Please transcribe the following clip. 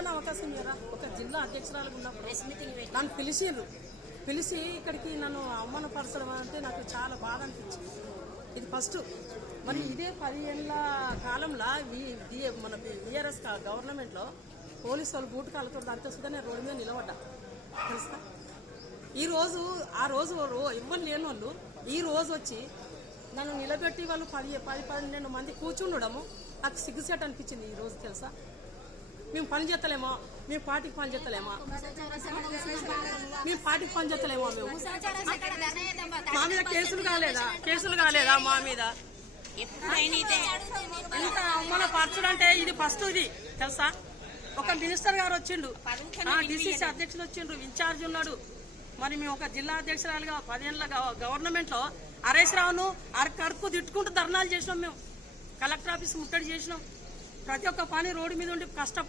నాకన్నా అవకాశం ఇవ్వరా? ఒక జిల్లా అధ్యక్షురాలుగా ఉన్నప్పుడు నన్ను పిలిచి ఇక్కడికి నన్ను అవమానపరచడం అంటే నాకు చాలా బాధ అనిపించింది. ఇది ఫస్ట్. మరి ఇదే 10 ఏళ్ళ కాలంలో మన బీఆర్ఎస్ గవర్నమెంట్లో పోలీసు వాళ్ళు బూటు కాళ్ళతో దాంతో సుధా నేను రోడ్డు మీద నిలబడ్డా తెలుసా. ఆ రోజు ఇవ్వని లేని వాళ్ళు ఈ రోజు వచ్చి నన్ను నిలబెట్టి వాళ్ళు 10-12 మంది కూర్చుండడము నాకు సిగ్గుసేట్ అనిపించింది ఈ రోజు తెలుసా. మేము పని చేస్తలేమో, మేము పార్టీకి పని చేస్తలేమో, మేము మా మీద కేసులు కాలేదా మా మీద ఇంత అవమాన పరచుడంటే ఇది ఫస్ట్. ఇది తెలుసా. ఒక మినిస్టర్ గారు వచ్చిండు, డిసిసి అధ్యక్షులు వచ్చిండ్రు, ఇన్ఛార్జ్ ఉన్నాడు. మరి మేము ఒక జిల్లా అధ్యక్షురాలుగా 10 ఏళ్ళ గవర్నమెంట్ లో హరీష్ రావును అరకు తిట్టుకుంటూ ధర్నాలు చేసినాం. మేము కలెక్టర్ ఆఫీస్ ముట్టడి చేసినాం. ప్రతి ఒక్క పని రోడ్డు మీద ఉండి కష్టపడి